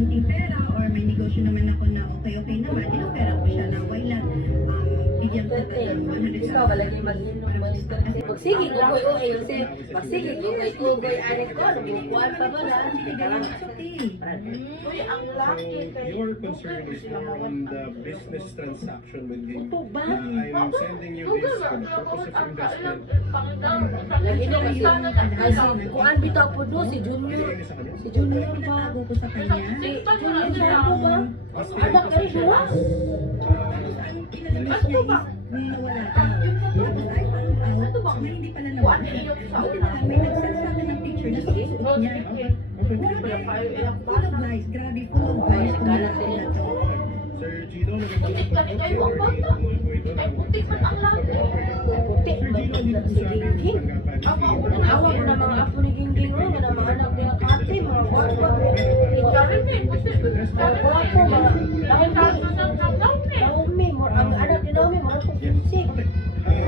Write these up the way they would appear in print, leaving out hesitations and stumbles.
konting pera or may negosyo naman ako na okay naman, inopera ko siya na why not bigyan ko ng 100,000. Ikaw, malagi mag-inom mo ito. Sige, ugoy, kasi sige, ugoy, anik ko, nabubuan pa ba na? It's okay. Your concern is on the business transaction with him. Ito ba? I'm sending you this for the purpose of investment. Lagi na kasi, kuan bitaw po do, si Junior. Si Junior ba? Bago ko sa kanya. Si Junior ba ba? Anak kayo siya? Pinalabas niya is may nawala ka. Tapos I found out na hindi pala nawala. Buti na lang, may nag-send sa akin ng picture na suot niya. Grabe, full of lies. Grabe, full of lies. Kumalat ko na to. Sir Gino, nagkakaroon Puti man ang laki. Puti, maganda si Gingging. Nanawa ko na mga apo ni Gingging, mga anak niya kati, mga gwapo. Mga gwapo, mga Naomi, ang anak ni Naomi, mga kupinsik.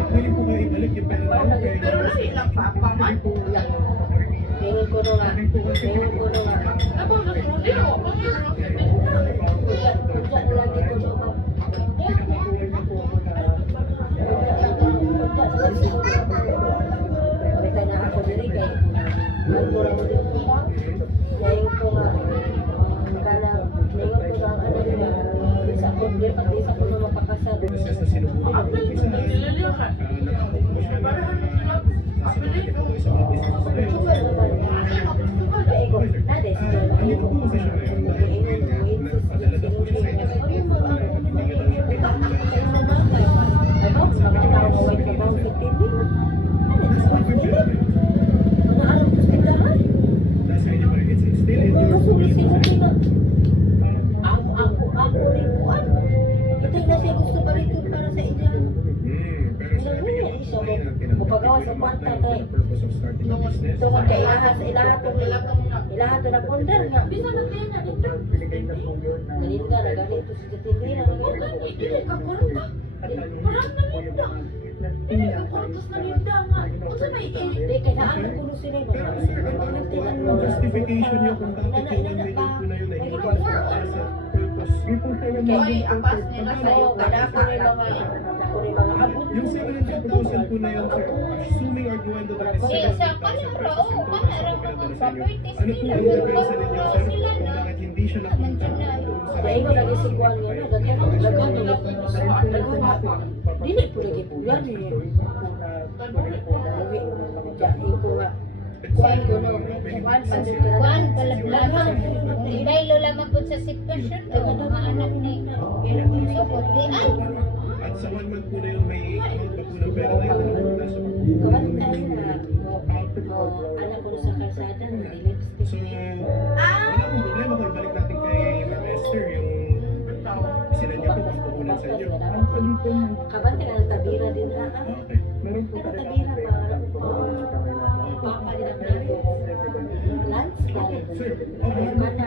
pwede po kayo ibalik yung pera na yun. Pero lahi lang pa, paman. Tingin ko na nga. Process na sinubukan ko isa, nakatakbo mo siya na sasabihin ko sa mga business Nandito po kasi siya ngayon dahil nagpadala daw po siya sa inyo. Hindi ka daw siya nasa inyo pa rin. It's still in your pero sabi niyo, Mapagawa sa kwarta kay purpose of starting a business. tungod kay ilahat na pundar nga. Bisa na din na dito. Galinda na ganito si Titindina. Dili ka kwarta. Parang nalinda. Dili ka kwartas nalinda nga. Unsa may dili kay naan ko kuno sila ba. Ang justification niyo kung bakit yung 1 million po na yun ay hindi para sa purpose. Kay apas nila sa iyo kada ko ni mga abot. Yung 700,000 po na yun, assuming arguendo that is 700,000 pesos yung total sa pinadala sa inyo. Ano po ang depensa ninyo, sir, kung bakit hindi siya napunta doon sa Kaya ko lagi si Juan nga no, dili po lagi po yan eh. Jahin ko nga. Kuan ko no, Kuan kalablahan. Dahil lamang po sa sitwasyon to, mga anak ni support di ay. At sa 1 month po na yun, may amount pa po ng pera na yun na nasa kuan tayo na anak ko sa kalsada, lipstick. So, wala pong problema kung ibalik natin kay Ma'am Esther yung sila niya po kung puhunan sa inyo. Kabante ka ng tabira din ha. Okay. Ano tabira papa din ang lunch dahil Sir, ka na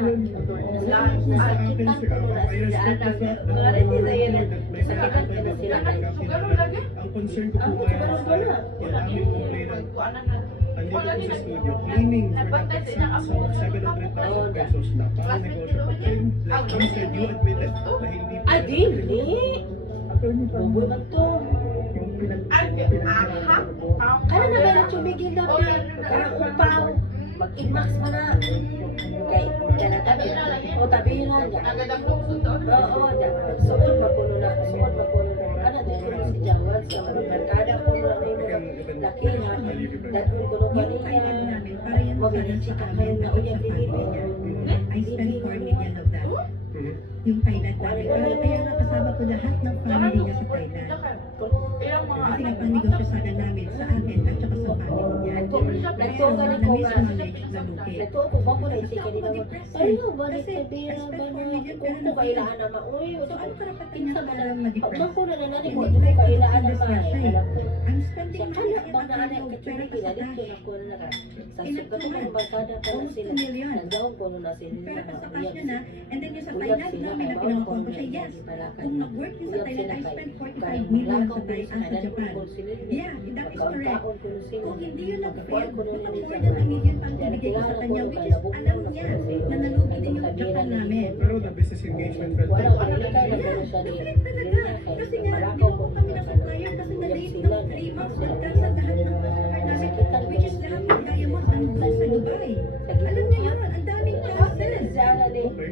nasakitan ko na sila anak sakitan ko na sila ang concern ko po ngayon is yung aming complainant andito po sa studio claiming for the exceeds of 700,000 pesos na parang negosyo po. Like you said, you admitted na hindi po ay dili buboy man to kana na meron tumigil na kana upaw mag-inmax mo na kay kana tabira o tabira niya oo suod mapuno na kana dito si Jawan sa merkada ko na may mga laki na dadun ko no Yung kailan namin, para yan mo sa binitsika kayo na uyang dili I spent 4 million of that. Yung Thailand namin. Kaya nga kasama ko lahat ng family niya sa Thailand. Kasi nga pang negosyo sana namin sa akin at saka sa family niya. Kaya na-mismanage na luki. Ito ako ba ko na isika din naman. Paano ba ni tabira ba na kung ko kailangan naman uy So ano karapatan niya para ma-depress? pag ko na nanani ko dili kailangan naman I'm spending sa money kana ba na ana yung ka pera tuli sa dito cash. na ko na ka sa sugat ko ng barkada pa na sila nagdaw ko na sila Pera pa sa cash yun, ha? And then yung sa Thailand namin na pinakakuha ko siya, yes. Kung nag-work yung sa Thailand, I spent 45 million sa Thailand sa Japan. Yeah, that is correct. Kung hindi yun nag-fail, baka more than a million pang binigyan binigay ko sa kanya, which is alam niya na nalugi din yung Japan namin. Pero the business engagement felt Wala like, ko rin kaya nagano siya ni Different talaga. Kasi nga, niloko kami ng supplier kasi na-late ng 3 months pagka sa lahat ng customer namin, which is lahat ng diamonds ang sa Dubai. Alam niya yun, ang daming process. okay.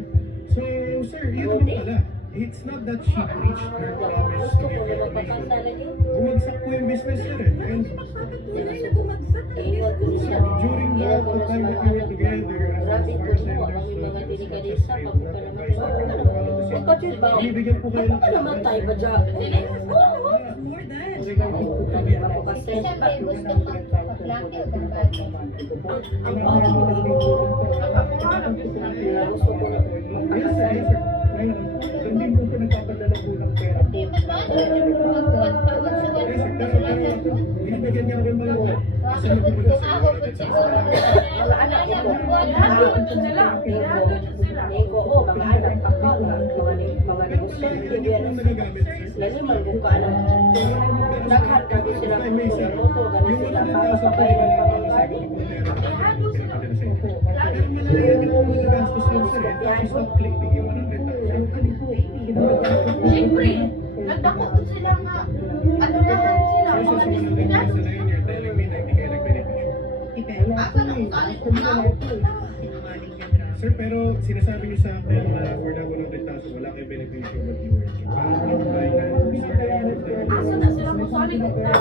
So, sir, yun naman pala. It's not that she breached her promise to Gusto ko give na information. magpapasa lagi. Bumagsak po yung business niya eh. And Magpapatunay na bumagsak ang Iwan ko business siya. niya. during the Iwan ko na time sa that mga we were anak ko. together, as Grabe a po first mo. members, Ang mga so delikadesa. just Pag not para advice. Kapatid ba? Binibigyan po kayo ng Namatay ba dyan? More than. Lagi pa po kasi. Siyempre, gusto mag-laki o gambati. Ang bawat mo. Gusto ko na. Yes, sir. Yes, sir. Ngayon, doon din po po nagpapadala po ng pera. Hindi man magkuhan pa, magsuwat Yes, sir. pa Pero, sila pero, sa binibigyan niya rin ba yung kasi Ahapot nagpupunta ko, sa ahapot siguro. Mga anak ko po. Nego, mga anak ako. Mga negosyante. Hindi po nagagamit, sir. Lagi magbukaan ng daghan kami sila kung luto, ganun sila para sa kayo ng pangangkari. Pero malaya din po magagastos yun, sir. Tapos stop collecting yung 100,000. Siyempre, nagdako ko sila nga, ano naman sila, Sir, mga sa 100,000 disgrasya. na yun, you're telling me na hindi kayo nag-beneficio. Depende. Asa na kung galing ko na? Sinungaling ka, grabe. Sir, pero sinasabi niyo sa akin na for the 100,000, wala kayo beneficio but you were in Japan. You're buying land. Asa na sila kung galing ko na?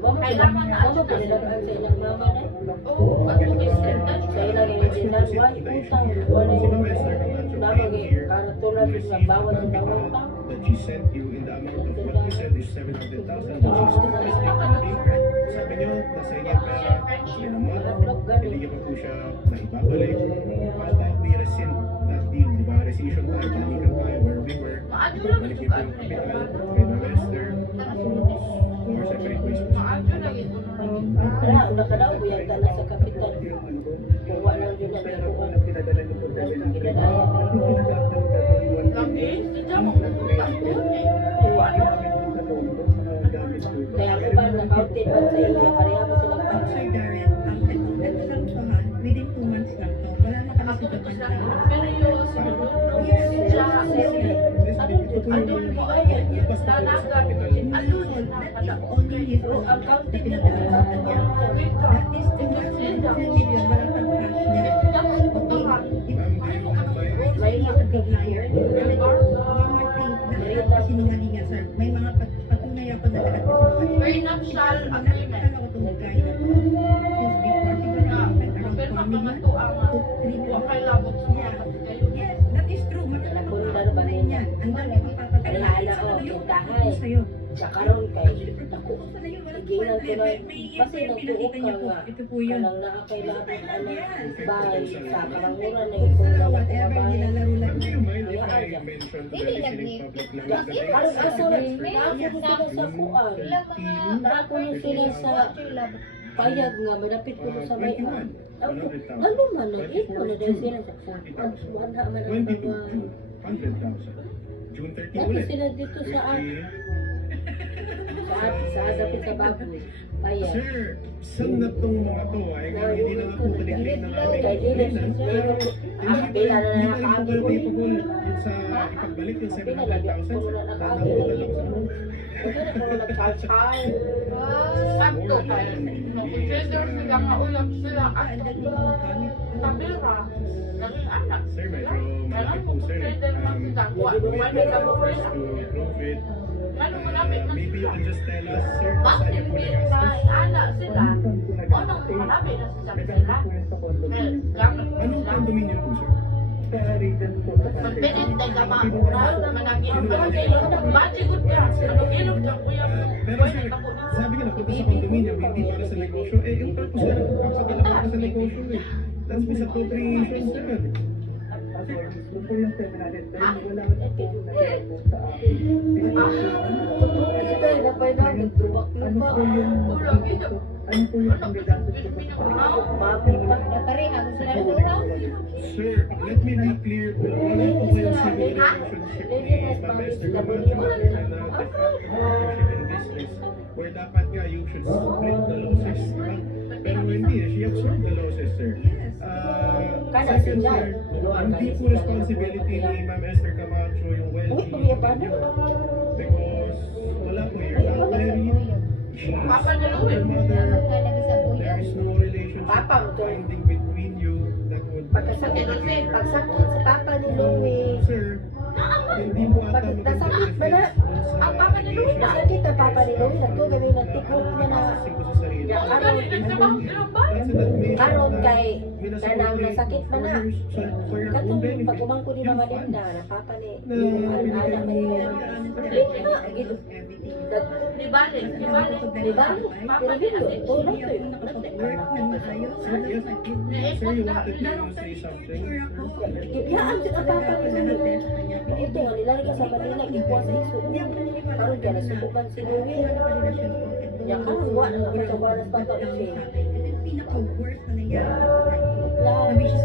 Kailangan na ako panilagaan sa ilang mama na. Oo, pag-tumisip na. Sa ilang engineer, why utang? Wala yung namagi para tulad ng bawat ng utang. That she sent you in the amount of what you said is 700,000 that she's sabi niyo, nasa inyo pera, in a month, hindi niyo pa po siya naibabalik. How about the rescind that deal, di ba? Rescission tayo, balikan tayo where we were. Maadyo lang Balik ito niyo po ka. yung capital, kay the master, or separate ways po. Maadyo lang ito. Kaya, nakadaw ko yan tala sa kapital. Kung wala yun na nakuha. Ginadaya. Lagi, sadya mo nagutang ko. Ano? Kaya ko ba nakautin man sa iya, pareha mo silang Sir pangay. Darren, ito lang to ha, within 2 months lang to. Wala na kami sa Japan na. Seryoso, Yes, sila. Ano mo ay, lalagan. Ano That na is only his Ang account na counting na pinag-aaralan niya. That is the 10 million, wala pang cash niya. may Supplier. One more thing na sinungalingan, sir. May mga patunay ako na lahat ng sinungalingan. Prenuptial agreement. Nakakala ko itong magkaya na to. Since before, siguro around Pero 4 mga million. to ang huwag kay labot sa mga kayo. Yes, that is true. Matala Punta na ba rin yan? Ang dami magpapatay. Alaala ko, tindahan. Sa'yo. nakaroon kay Ako sa na yun, walang Gigilan ko na, may kasi pinakita niyo po. nga, Ito po yun. kanang nakakailangan bahay sa karanguran na Kung ito sa na whatever bahay. nilalaro lang Do niya. you mind if I mention to the Hindi listening public na Parang asa na, naako sila sa kuan. Ilang mga Naako na sila sa payag nga, malapit ko sa bayan. Ano man, ito na dahil sila sa wala man ang 22 mga... June, 100,000. June 30 Dati ulit. sila dito sa 30. sa agapit sa baboy. Payag. Sir, saan na tong mga to? Ay, hindi na nga po kaliglig ng ating Kay Dilo, pero pila na Hindi pa rin po nakakagi ko. capable yung sa ipagbalik yung Pila na, 700,000. puro na nakakagi Nakakita ko. lang sa mga. Kasi na puro nag-charge-charge. Sakto tayo. Consider sila nga ulam sila at tabira. Naging anak. Sir, medyo malaki po, sir. Ano malapit na Maybe you can just tell us, sir, bakit saan hindi yung na anak sila? Unang malapit na sa sila. Gamit ko Anong sila. condominium po, sir? Magpinit tayo ka manangin. Baji good ka. Nagilog ka kuya. Pero sir, sabi nga na punta sa condominium, hindi para sa negosyo. Eh, yung purpose na nagpapadala para sa negosyo eh. That's misappropriation, sir. Kita na pa na nagtubak-lubak. Ulang ito. Ano po yung panggagamit ko Mapit pa. Pareha ko sila luhaw. Sir, let me be clear. Wala po kayong civil relationship ni Mr. Camacho and de facto partnership in business where dapat nga you should split the losses, diba? Pero hindi, she absorbed the losses, sir. Yes. Kana Second, si Jan. sir, hindi po responsibility ni Ma'am Esther Camacho yung Uy, well-being tumiya pa na. because wala po, you're not married. She's Papa niya, her Louie. mother. Lagi sa buyo. There is no relationship Papa, binding between you that would Pagkasakit sa papa ni Louie. Sir, hindi mo ata Bakit nasakit ba na? Ang papa ni Louie na. Nasakit ang papa ni Louie. Nagkagabi nagtikot na na. sa sarili. Ya, Ang galing, nagtrabaho sila ba? That's an admission Karon na kay minasupport kanang kayo nasakit man na. for your own Katong benefit. pag umangko ni Yung Mama funds Linda, na papa ni na yung binigay anak mo ni Di balik, di balik. Di ba? Pero dito, tulad to yun. Work na maayos. Yes, sir, you wanted to say something? Gibiyaan dyan ang papa ni Louie. Ito nga, nilalagay ka sa Manila, gikuha sa iso. Karon ka, nasubukan si Louie. Ya, karon, wala na kapag sa papa ni Shane. Pinaka-worst na nangyari. Lahat. Which is